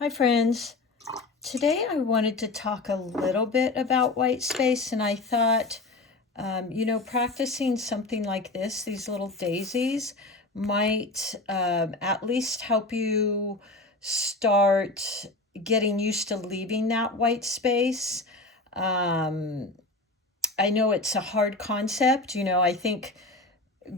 Hi friends. Today I wanted to talk a little bit about white space, and I thought, practicing something like this, these little daisies, might at least help you start getting used to leaving that white space. Um, I know it's a hard concept. I think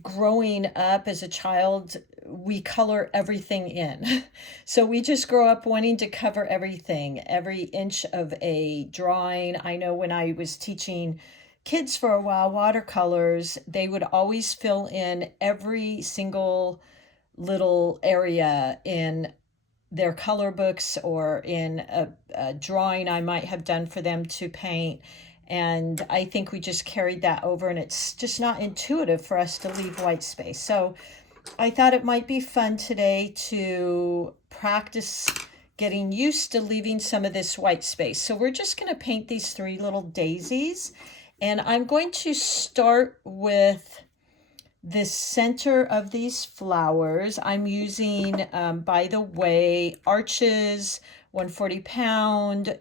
growing up as a child, we color everything in. So we just grow up wanting to cover everything, every inch of a drawing. I know when I was teaching kids for a while watercolors, they would always fill in every single little area in their color books or in a drawing I might have done for them to paint. And I think we just carried that over, and it's just not intuitive for us to leave white space. So I thought it might be fun today to practice getting used to leaving some of this white space. So we're just going to paint these three little daisies. And I'm going to start with the center of these flowers. I'm using, by the way, Arches 140 pound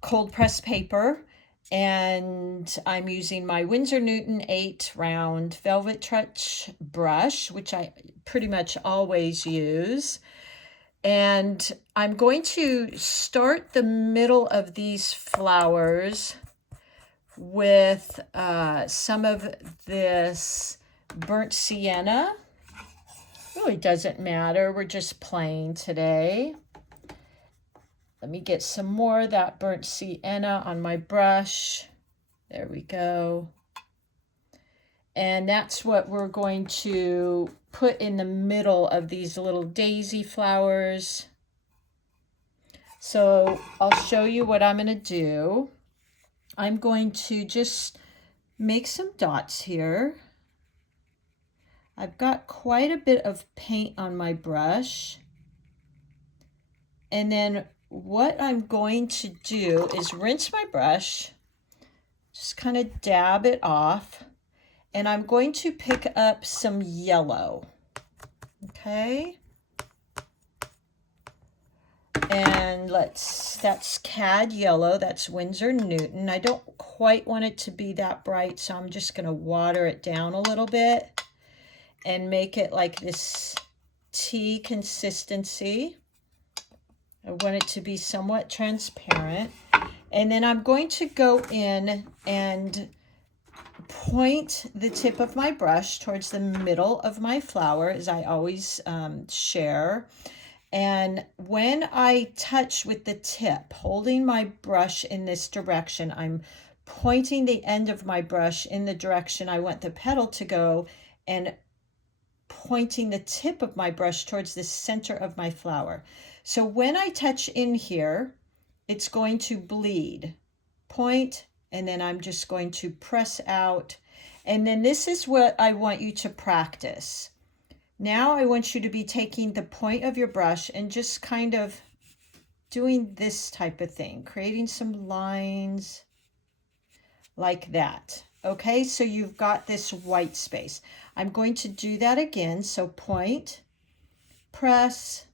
cold press paper. And I'm using my Winsor Newton 8 round velvet touch brush, which I pretty much always use. And I'm going to start the middle of these flowers with some of this burnt sienna. Really doesn't matter, we're just playing today. Let me get some more of that burnt sienna on my brush. There we go. And that's what we're going to put in the middle of these little daisy flowers. So I'll show you what I'm going to do. I'm going to just make some dots here. I've got quite a bit of paint on my brush. And then what I'm going to do is rinse my brush, just kind of dab it off, and I'm going to pick up some yellow. Okay. And that's Cad yellow, that's Winsor Newton. I don't quite want it to be that bright, so I'm just going to water it down a little bit and make it like this tea consistency. I want it to be somewhat transparent. And then I'm going to go in and point the tip of my brush towards the middle of my flower, as I always share. And when I touch with the tip, holding my brush in this direction, I'm pointing the end of my brush in the direction I want the petal to go, and pointing the tip of my brush towards the center of my flower. So when I touch in here, it's going to bleed. Point, and then I'm just going to press out. And then this is what I want you to practice. Now I want you to be taking the point of your brush and just kind of doing this type of thing, creating some lines like that. Okay, so you've got this white space. I'm going to do that again. So point, press,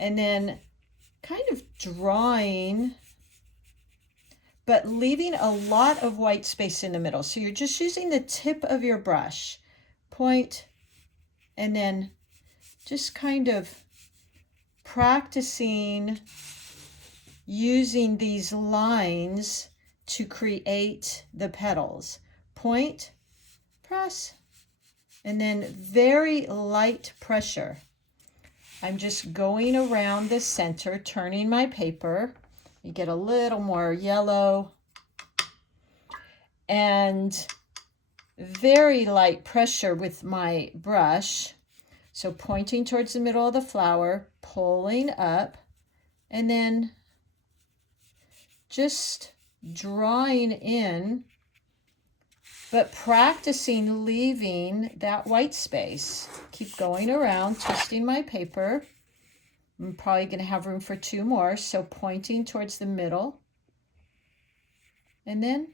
and then kind of drawing, but leaving a lot of white space in the middle. So you're just using the tip of your brush, point, and then just kind of practicing using these lines to create the petals. Point, press, and then very light pressure. I'm just going around the center, turning my paper. You get a little more yellow, and very light pressure with my brush. So pointing towards the middle of the flower, pulling up, and then just drawing in, but practicing leaving that white space. Keep going around, twisting my paper. I'm probably going to have room for two more. So pointing towards the middle, and then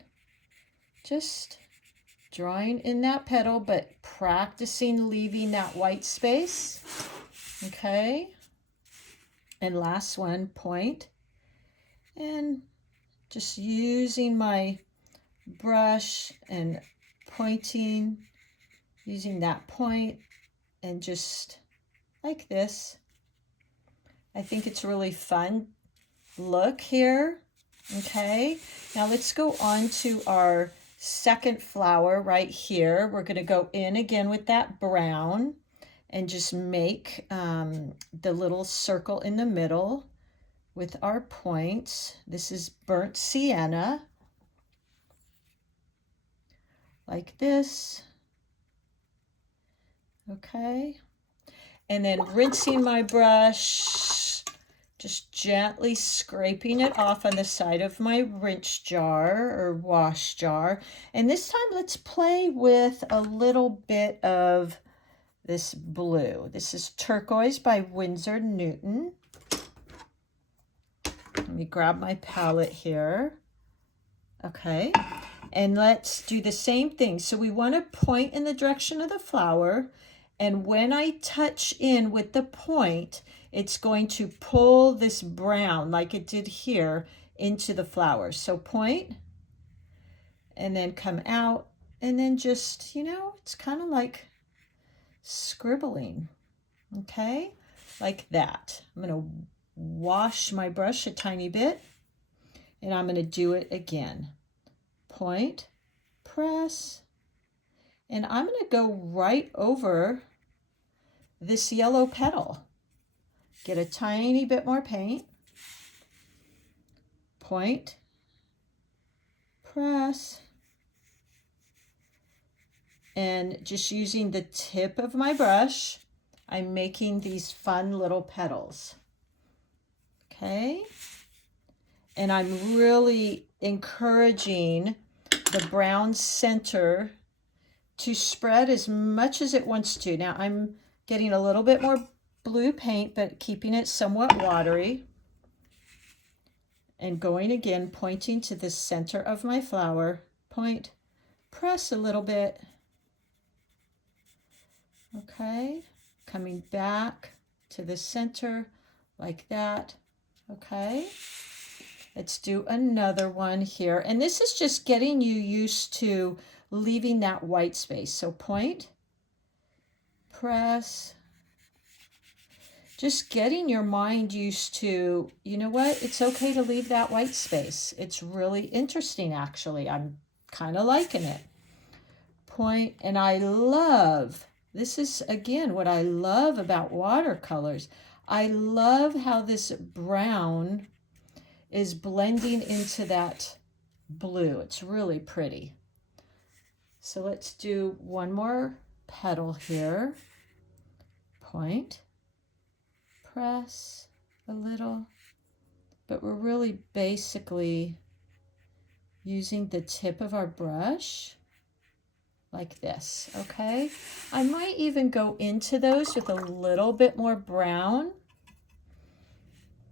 just drawing in that petal, but practicing leaving that white space. Okay. And last one, point. And just using my brush and pointing, using that point, and just like this. I think it's really fun look here. Okay, now let's go on to our second flower right here. We're going to go in again with that brown and just make the little circle in the middle with our points. This is burnt sienna, like this. Okay, and then rinsing my brush, just gently scraping it off on the side of my rinse jar or wash jar. And this time let's play with a little bit of this blue. This is Turquoise by Winsor Newton. Let me grab my palette here. Okay, and let's do the same thing. So we want to point in the direction of the flower, and when I touch in with the point, it's going to pull this brown like it did here into the flower. So point, and then come out, and then just, it's kind of like scribbling, okay? Like that. I'm going to wash my brush a tiny bit, and I'm going to do it again. Point, press, and I'm going to go right over this yellow petal. Get a tiny bit more paint, point, press, and just using the tip of my brush, I'm making these fun little petals. Okay, and I'm really encouraging the brown center to spread as much as it wants to. Now I'm getting a little bit more blue paint, but keeping it somewhat watery. And going again, pointing to the center of my flower, point, press a little bit. Okay, coming back to the center like that. Okay, let's do another one here. And this is just getting you used to leaving that white space. So point, press, just getting your mind used to, you know what, it's okay to leave that white space. It's really interesting, actually. I'm kind of liking it. Point, and I love, this is again what I love about watercolors. I love how this brown is blending into that blue. It's really pretty. So let's do one more petal here. Point, press a little, but we're really basically using the tip of our brush like this, okay? I might even go into those with a little bit more brown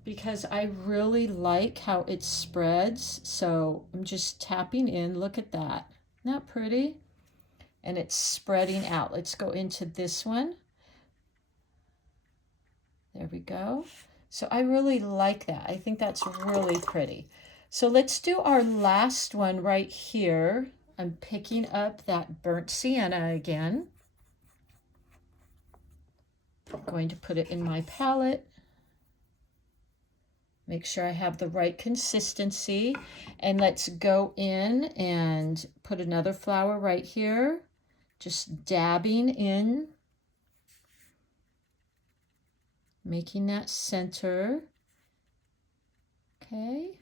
because I really like how it spreads. So I'm just tapping in, look at that. Isn't that pretty? And it's spreading out. Let's go into this one. There we go. So I really like that. I think that's really pretty. So let's do our last one right here. I'm picking up that burnt sienna again. I'm going to put it in my palette. Make sure I have the right consistency. And let's go in and put another flower right here. Just dabbing in. Making that center. Okay.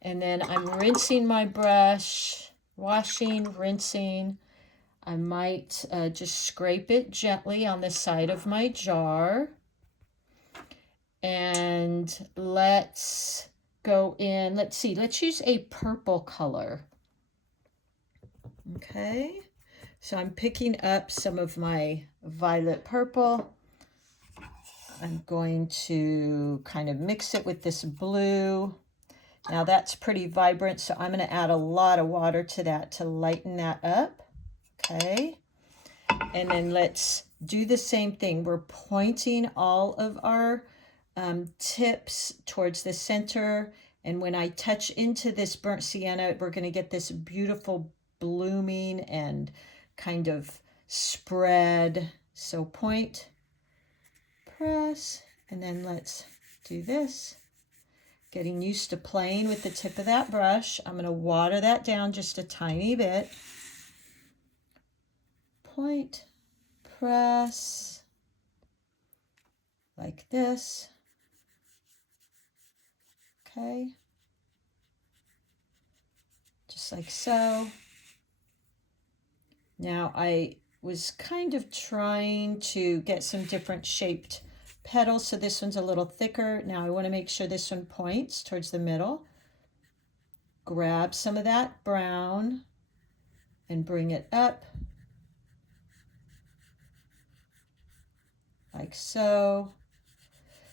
And then I'm rinsing my brush, washing, rinsing. I might just scrape it gently on the side of my jar. And let's go in, let's see, let's use a purple color. Okay, so I'm picking up some of my violet purple. I'm going to kind of mix it with this blue. Now that's pretty vibrant, so I'm going to add a lot of water to that to lighten that up. Okay, and then let's do the same thing. We're pointing all of our tips towards the center. And when I touch into this burnt sienna, we're going to get this beautiful blooming and kind of spread. So point, press, and then let's do this. Getting used to playing with the tip of that brush. I'm going to water that down just a tiny bit. Point, press, like this. Okay. Just like so. Now I was kind of trying to get some different shaped petals, so this one's a little thicker. Now I want to make sure this one points towards the middle. Grab some of that brown and bring it up like so.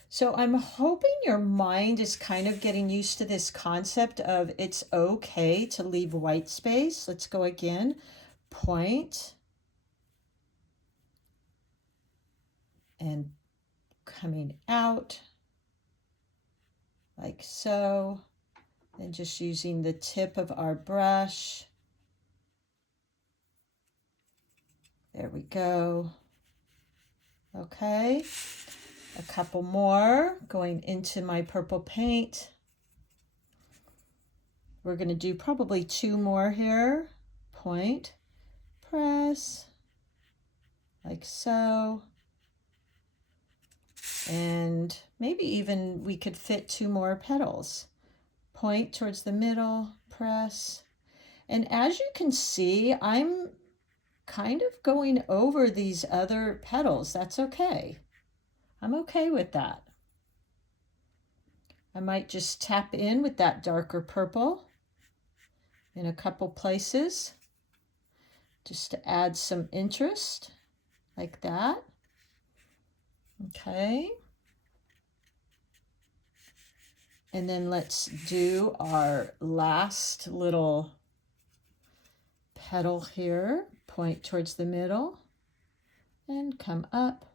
So I'm hoping your mind is kind of getting used to this concept of it's okay to leave white space. Let's go again. Point and coming out like so. And just using the tip of our brush. There we go. Okay. A couple more going into my purple paint. We're going to do probably 2 more here. Point, press, like so. And maybe even we could fit 2 more petals. Point towards the middle, press. And as you can see, I'm kind of going over these other petals. That's okay. I'm okay with that. I might just tap in with that darker purple in a couple places just to add some interest like that. Okay. And then let's do our last little petal here. Point towards the middle and come up.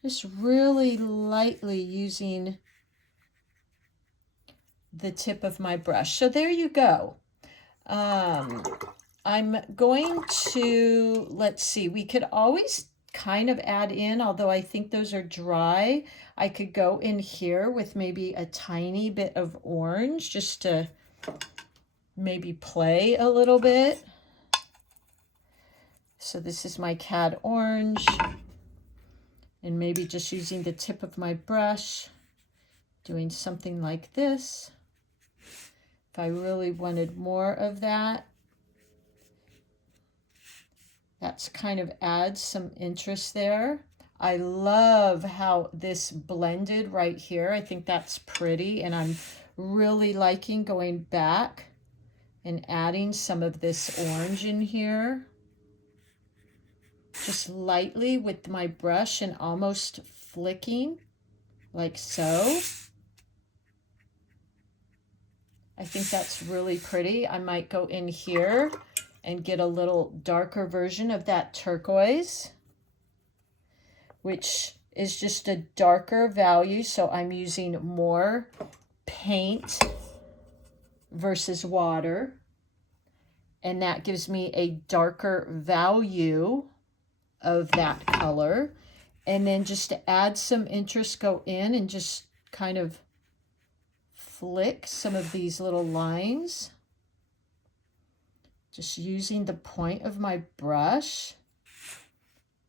Just really lightly using the tip of my brush. So there you go. I'm going to, let's see, we could always kind of add in, although I think those are dry, I could go in here with maybe a tiny bit of orange just to maybe play a little bit. So this is my cad orange, and maybe just using the tip of my brush, doing something like this. If I really wanted more of that, that's kind of adds some interest there. I love how this blended right here. I think that's pretty, and I'm really liking going back and adding some of this orange in here. Just lightly with my brush and almost flicking like so. I think that's really pretty. I might go in here and get a little darker version of that turquoise, which is just a darker value. So I'm using more paint versus water. And that gives me a darker value of that color. And then just to add some interest, go in and just kind of flick some of these little lines. Just using the point of my brush,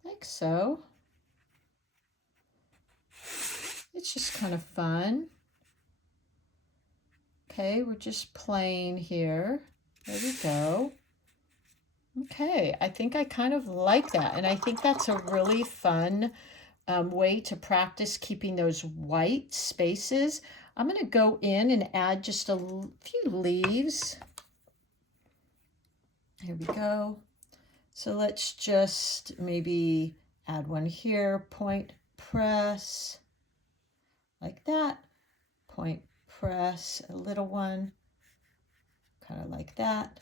like so. It's just kind of fun. Okay, we're just playing here. There we go. Okay, I think I kind of like that. And I think that's a really fun way to practice keeping those white spaces. I'm going to go in and add just a few leaves. Here we go. So let's just maybe add one here. Point, press, like that. Point, press, a little one, kind of like that.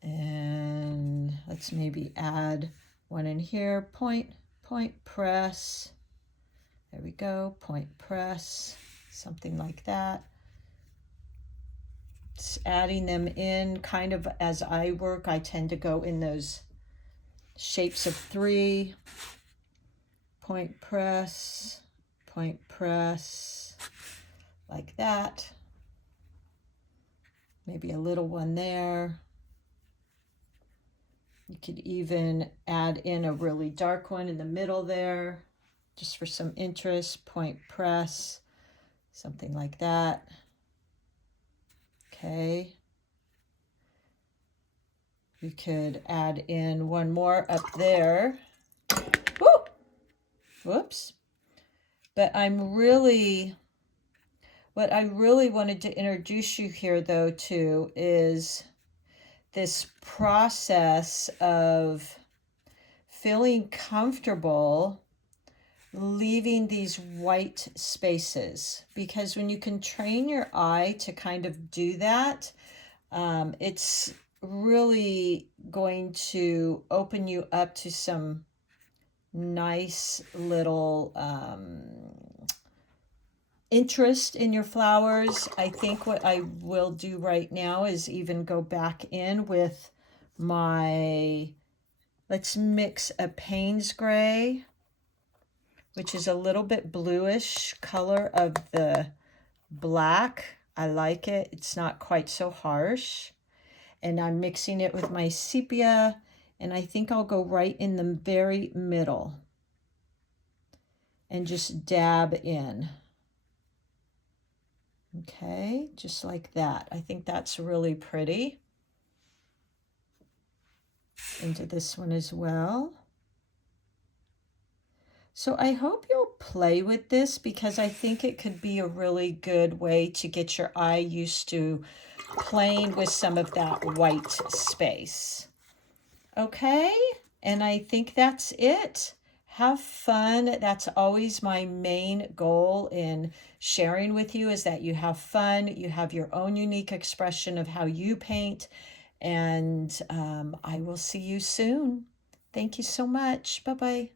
And let's maybe add one in here. Point, point press. There we go, point press, something like that. Just adding them in kind of as I work. I tend to go in those shapes of 3. Point press, like that. Maybe a little one there. You could even add in a really dark one in the middle there, just for some interest. Point press, something like that. Okay. You could add in one more up there. Woo! Whoops. But what I really wanted to introduce you here though to is this process of feeling comfortable leaving these white spaces, because when you can train your eye to kind of do that, it's really going to open you up to some nice little interest in your flowers. I think what I will do right now is even go back in with my, let's mix a Payne's Gray, which is a little bit bluish color of the black. I like it. It's not quite so harsh. And I'm mixing it with my sepia, and I think I'll go right in the very middle and just dab in. Okay, just like that. I think that's really pretty. Into this one as well. So I hope you'll play with this, because I think it could be a really good way to get your eye used to playing with some of that white space. Okay, and I think that's it. Have fun. That's always my main goal in sharing with you, is that you have fun, you have your own unique expression of how you paint, and I will see you soon. Thank you so much. Bye-bye.